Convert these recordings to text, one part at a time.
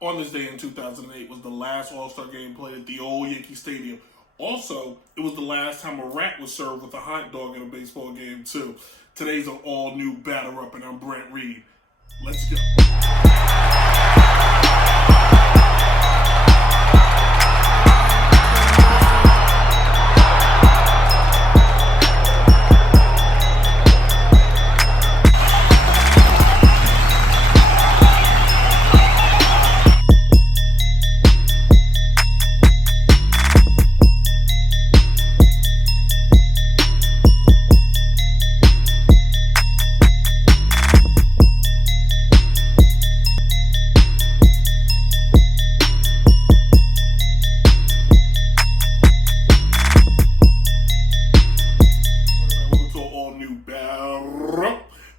on this day in 2008 was the last All-Star game played at the old Yankee Stadium. Also, it was the last time a rat was served with a hot dog in a baseball game, too. Today's an all-new batter up, and I'm Brent Reed. Let's go.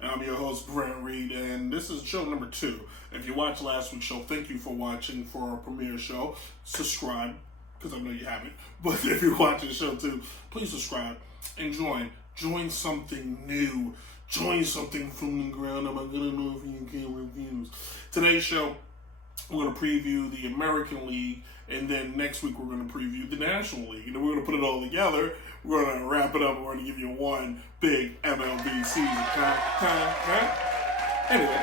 I'm your host, Brent Reed, and this is show number 2. If you watched last week's show, thank you for watching for our premiere show. Subscribe, because I know you haven't. But if you're watching the show too, please subscribe and join something new. Join something from the ground up. I'm going to know if you can reviews. Today's show, we're going to preview the American League, and then next week we're going to preview the National League. And then we're going to put it all together. We're going to wrap it up, and we're going to give you one big MLB season. Anyway,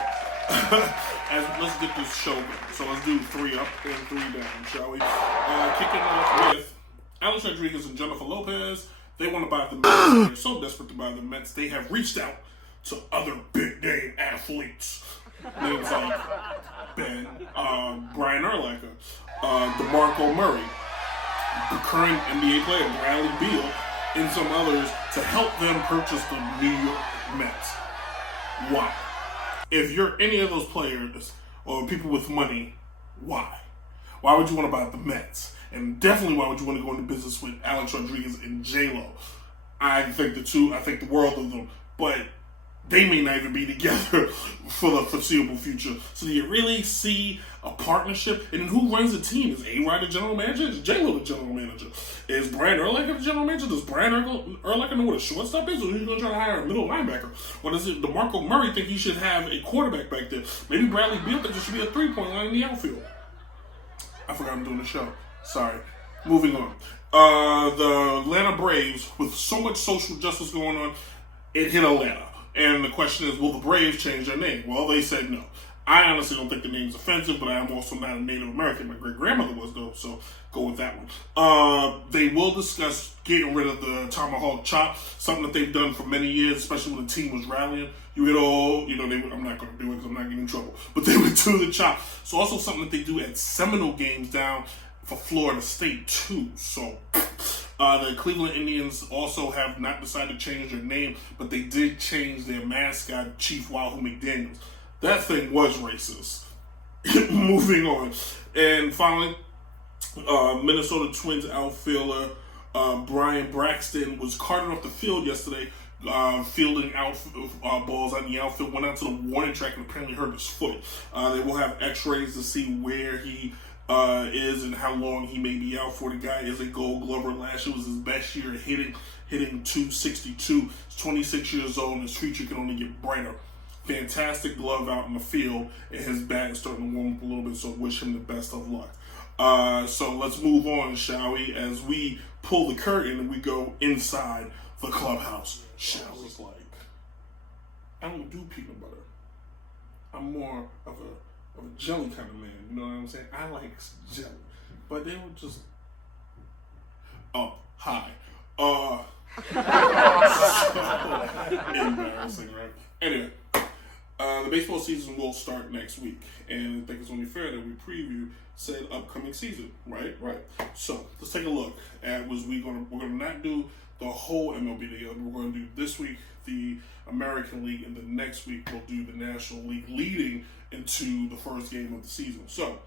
let's get this show going. So let's do 3 up and 3 down, shall we? Kicking off with Alex Rodriguez and Jennifer Lopez. They want to buy the Mets. They're so desperate to buy the Mets, they have reached out to other big-name athletes. Names like Brian Urlacher, DeMarco Murray, the current NBA player Bradley Beal, and some others to help them purchase the New York Mets. Why? If you're any of those players or people with money, why? Why would you want to buy the Mets? And definitely why would you want to go into business with Alex Rodriguez and J-Lo? I think the world of them, but they may not even be together for the foreseeable future. So do you really see a partnership? And who runs the team? Is A-Rod the general manager? Is J-Lo the general manager? Is Brian Urlacher the general manager? Does Brian Urlacher know what a shortstop is? Or is he going to try to hire a middle linebacker? Or does DeMarco Murray think he should have a quarterback back there? Maybe Bradley Beal thinks there should be a 3-point line in the outfield. I forgot I'm doing the show. Sorry. Moving on. The Atlanta Braves, with so much social justice going on, it hit Atlanta. And the question is, will the Braves change their name? Well, they said no. I honestly don't think the name's offensive, but I am also not a Native American. My great-grandmother was, though, so go with that one. They will discuss getting rid of the tomahawk chop, something that they've done for many years, especially when the team was rallying. I'm not going to do it because I'm not getting in trouble, but they would do the chop. So also something that they do at Seminole games down for Florida State, too. So the Cleveland Indians also have not decided to change their name, but they did change their mascot, Chief Wahoo McDaniels. That thing was racist. Moving on. And finally, Minnesota Twins outfielder Brian Braxton was carted off the field yesterday, fielding balls out in the outfield, went out to the warning track and apparently hurt his foot. They will have x-rays to see where he is and how long he may be out for. The guy is a Gold Glover. Last year was his best year hitting 262. He's 26 years old and his future can only get brighter. Fantastic glove out in the field, and his bat is starting to warm up a little bit, so wish him the best of luck. So let's move on, shall we, as we pull the curtain and we go inside the clubhouse. Shall we? Like, I don't do peanut butter. I'm more of a jelly kind of man, you know what I'm saying? I like jelly, but they were just, hi. Embarrassing, right? Anyway, the baseball season will start next week, and I think it's only fair that we preview said upcoming season, right? Right. So let's take a look at we're gonna not do the whole MLB together. We're gonna do this week the American League, and the next week we'll do the National League, leading into the first game of the season. So,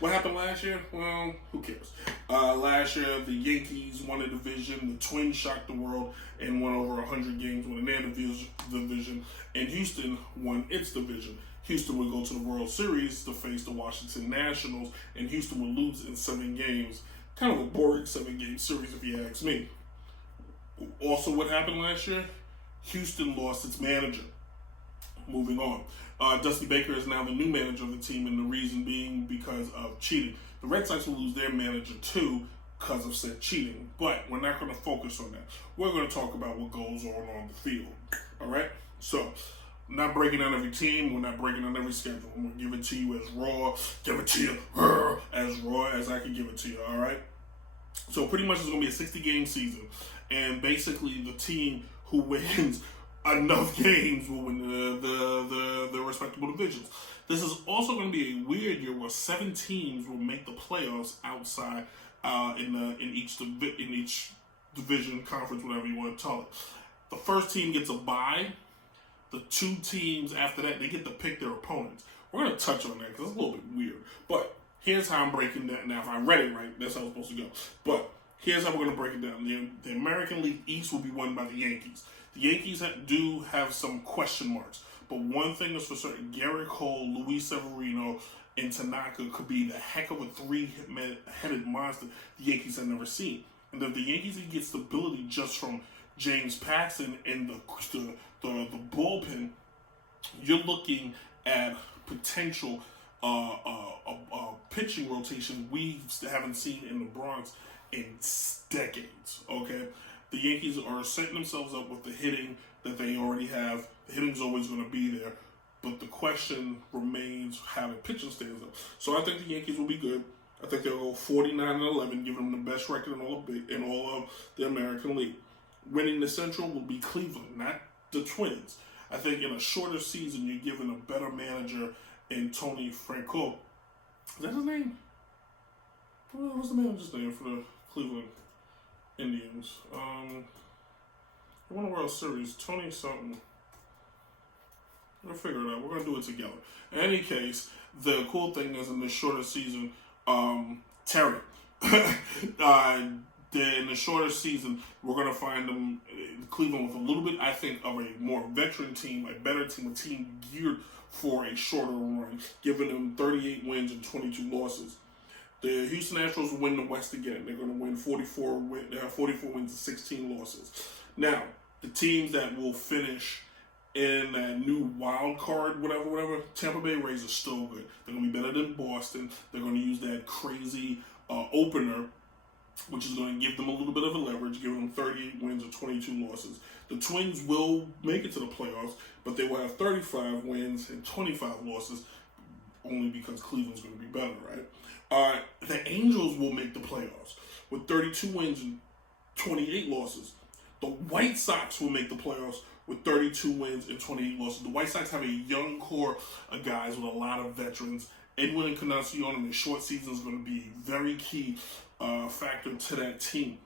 what happened last year? Well, who cares? Last year, the Yankees won a division, the Twins shocked the world and won over 100 games, winning their division, and Houston won its division. Houston would go to the World Series to face the Washington Nationals, and Houston would lose in 7 games. Kind of a boring 7-game series, if you ask me. Also, what happened last year? Houston lost its manager. moving on. Dusty Baker is now the new manager of the team, and the reason being because of cheating. The Red Sox will lose their manager too because of said cheating, but we're not going to focus on that. We're going to talk about what goes on the field. All right? So, not breaking down every team. We're not breaking down every schedule. I'm going to give it to you as raw. Give it to you as raw as I can give it to you. All right? So, pretty much it's going to be a 60-game season, and basically the team who wins enough games will win the respectable divisions. This is also going to be a weird year where 7 teams will make the playoffs outside in each division, conference, whatever you want to call it. The first team gets a bye. The 2 teams after that, they get to pick their opponents. We're going to touch on that because it's a little bit weird. But here's how I'm breaking that. Now, if I read it right, that's how it's supposed to go. But here's how we're going to break it down. The American League East will be won by the Yankees. The Yankees do have some question marks. But one thing is for certain, Garrett Cole, Luis Severino, and Tanaka could be the heck of a 3-headed monster the Yankees have never seen. And if the Yankees get stability just from James Paxton and the bullpen, you're looking at potential pitching rotation we haven't seen in the Bronx in decades. Okay, the Yankees are setting themselves up with the hitting that they already have. The hitting's always going to be there, but the question remains how the pitching stands up. So I think the Yankees will be good. I think they'll go 49-11, giving them the best record in all of the American League. Winning the Central will be Cleveland, not the Twins. I think in a shorter season, you're given a better manager in Tony Franco. Is that his name? What's the manager's name for the Cleveland Indians? They won a World Series. Tony something. We'll figure it out. We're going to do it together. In any case, the cool thing is in the shorter season, Terry. In the shorter season, we're going to find them Cleveland with a little bit, I think, of a more veteran team, a better team, a team geared for a shorter run, giving them 38 wins and 22 losses. The Houston Astros will win the West again. They're going to win 44 wins and 16 losses. Now, the teams that will finish in that new wild card, whatever, Tampa Bay Rays are still good. They're going to be better than Boston. They're going to use that crazy opener, which is going to give them a little bit of a leverage, giving them 38 wins and 22 losses. The Twins will make it to the playoffs, but they will have 35 wins and 25 losses, only because Cleveland's going to be better, right? The Angels will make the playoffs with 32 wins and 28 losses. The White Sox will make the playoffs with 32 wins and 28 losses. The White Sox have a young core of guys with a lot of veterans. Edwin Encarnacion in the short season is going to be a very key factor to that team.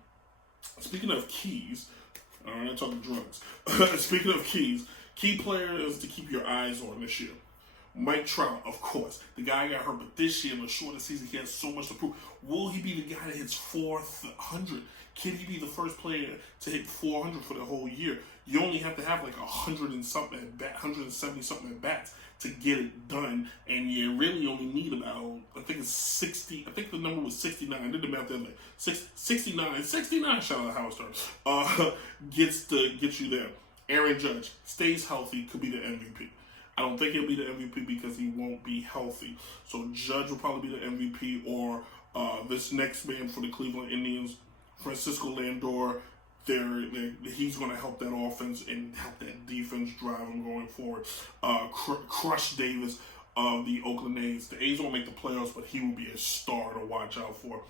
Speaking of keys, I'm not talking drugs. Speaking of keys, key players to keep your eyes on this year. Mike Trout, of course. The guy got hurt, but this year, in the shorter season, he has so much to prove. Will he be the guy that hits 400? Can he be the first player to hit 400 for the whole year? You only have to have like 170 something at bats to get it done, and you really only need about, I think it's 60. I think the number was 69. I did the math the other day. 69. Shout out to Howard Stern. Gets you there. Aaron Judge stays healthy, could be the MVP. I don't think he'll be the MVP because he won't be healthy. So Judge will probably be the MVP, or this next man for the Cleveland Indians, Francisco Lindor. He's going to help that offense and help that defense drive them going forward. Crush Davis of the Oakland A's. The A's won't make the playoffs, but he will be a star to watch out for.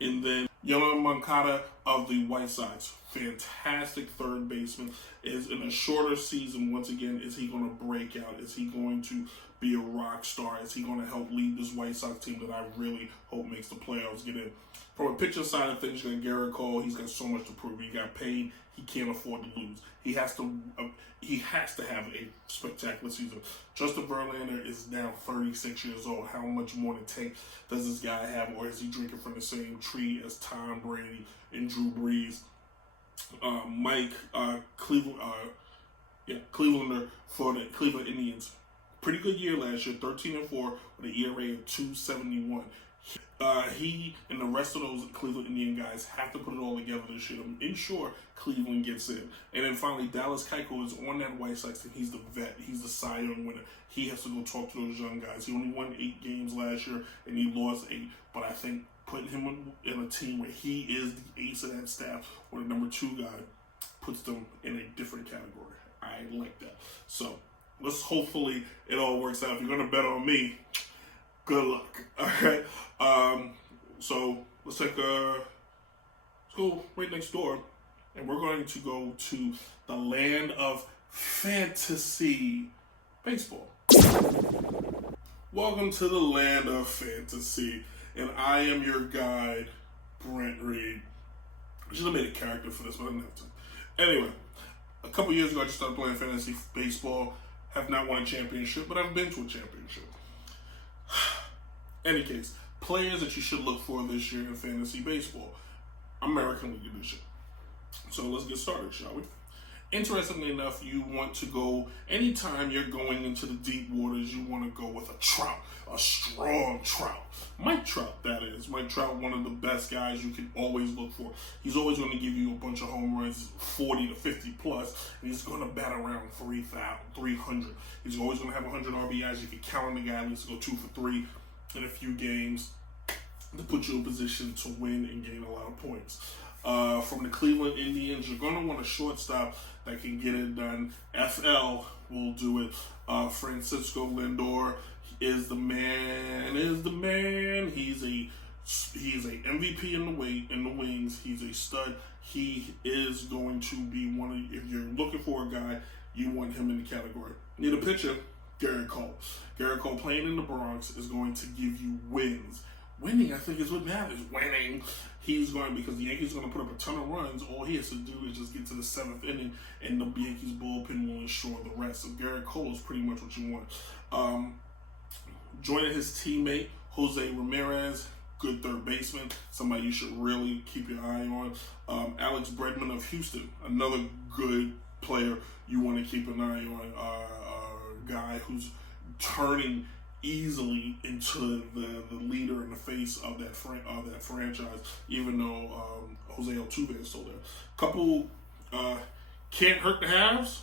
And then Yoán Moncada of the White Sox, fantastic third baseman, is in a shorter season. Once again, is he going to break out? Is he going to be a rock star? Is he going to help lead this White Sox team that I really hope makes the playoffs, get in? From a pitching side of things, you got Garrett Cole. He's got so much to prove. He got paid. He can't afford to lose. He has to have a spectacular season. Justin Verlander is now 36 years old. How much more to take does this guy have, or is he drinking from the same tree as Tom Brady and Drew Brees? Clevelander for the Cleveland Indians. Pretty good year last year, 13-4 with an ERA of 2.71. He and the rest of those Cleveland Indian guys have to put it all together this year to ensure Cleveland gets in. And then finally, Dallas Keuchel is on that White Sox team. He's the vet. He's the Cy Young winner. He has to go talk to those young guys. He only won 8 games last year, and he lost 8. But I think putting him in a team where he is the ace of that staff, or the number 2 guy, puts them in a different category. I like that. So let's hopefully it all works out. If you're going to bet on me, good luck. All right. So let's go right next door, and we're going to go to the land of fantasy baseball. Welcome to the land of fantasy, and I am your guide, Brent Reed. I should have made a character for this, but I didn't have to. Anyway, a couple years ago, I just started playing fantasy baseball. Have not won a championship, but I've been to a championship. Any case, players that you should look for this year in fantasy baseball. American League Edition. So let's get started, shall we? Interestingly enough, you want to go, anytime you're going into the deep waters, you want to go with a Trout, a strong Trout. Mike Trout, that is. Mike Trout, one of the best guys you can always look for. He's always going to give you a bunch of home runs, 40 to 50 plus, and he's going to bat around 300. He's always going to have 100 RBIs. You can count on the guy at least to go 2 for 3 in a few games to put you in position to win and gain a lot of points. From the Cleveland Indians, you're going to want a shortstop that can get it done. FL will do it. Francisco Lindor is the man. He's a MVP in the wings. He's a stud. He is going to be one of, if you're looking for a guy, you want him in the category. Need a pitcher? Garrett Cole. Garrett Cole playing in the Bronx is going to give you wins. Winning, I think, is what matters. Winning. He's going, because the Yankees are going to put up a ton of runs. All he has to do is just get to the 7th inning, and the Yankees bullpen will ensure the rest. So Garrett Cole is pretty much what you want. Joining his teammate, Jose Ramirez, good third baseman, somebody you should really keep your eye on. Alex Bregman of Houston, another good player you want to keep an eye on. Guy who's turning easily into the leader and the face of that franchise, even though Jose Altuve is still there. Couple can't hurt to haves.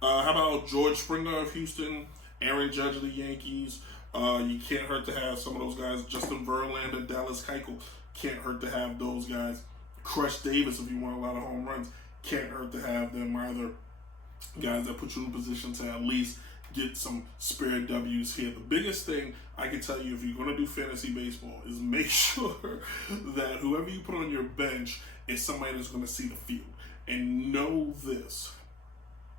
How about George Springer of Houston, Aaron Judge of the Yankees? You can't hurt to have some of those guys. Justin Verlander, Dallas Keuchel, can't hurt to have those guys. Crush Davis, if you want a lot of home runs, can't hurt to have them either. Guys that put you in position to at least get some spare W's here. The biggest thing I can tell you if you're going to do fantasy baseball is make sure that whoever you put on your bench is somebody that's going to see the field. And know this,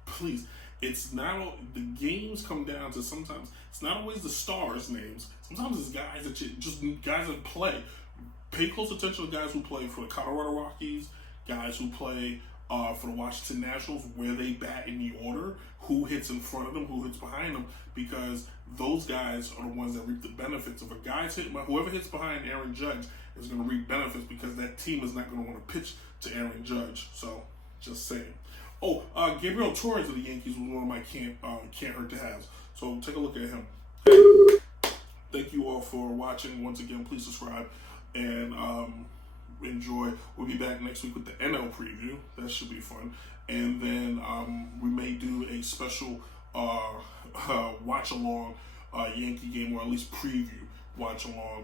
please, it's not, the games come down to sometimes, it's not always the stars' names. Sometimes it's guys that play. Pay close attention to guys who play for the Colorado Rockies, guys who play for the Washington Nationals, where they bat in the order, who hits in front of them, who hits behind them, because those guys are the ones that reap the benefits. If a guy's hitting, whoever hits behind Aaron Judge is going to reap benefits because that team is not going to want to pitch to Aaron Judge. So, just saying. Oh, Gabriel Torres of the Yankees was one of my can't hurt to haves. So take a look at him. Hey, thank you all for watching. Once again, please subscribe and enjoy. We'll be back next week with the NL preview. That should be fun. And then we may do a special watch along Yankee game, or at least preview watch along.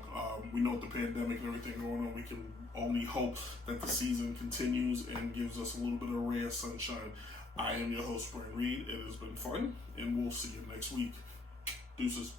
We know with the pandemic and everything going on, we can only hope that the season continues and gives us a little bit of ray of sunshine. I am your host, Brent Reed. It has been fun, and we'll see you next week. Deuces.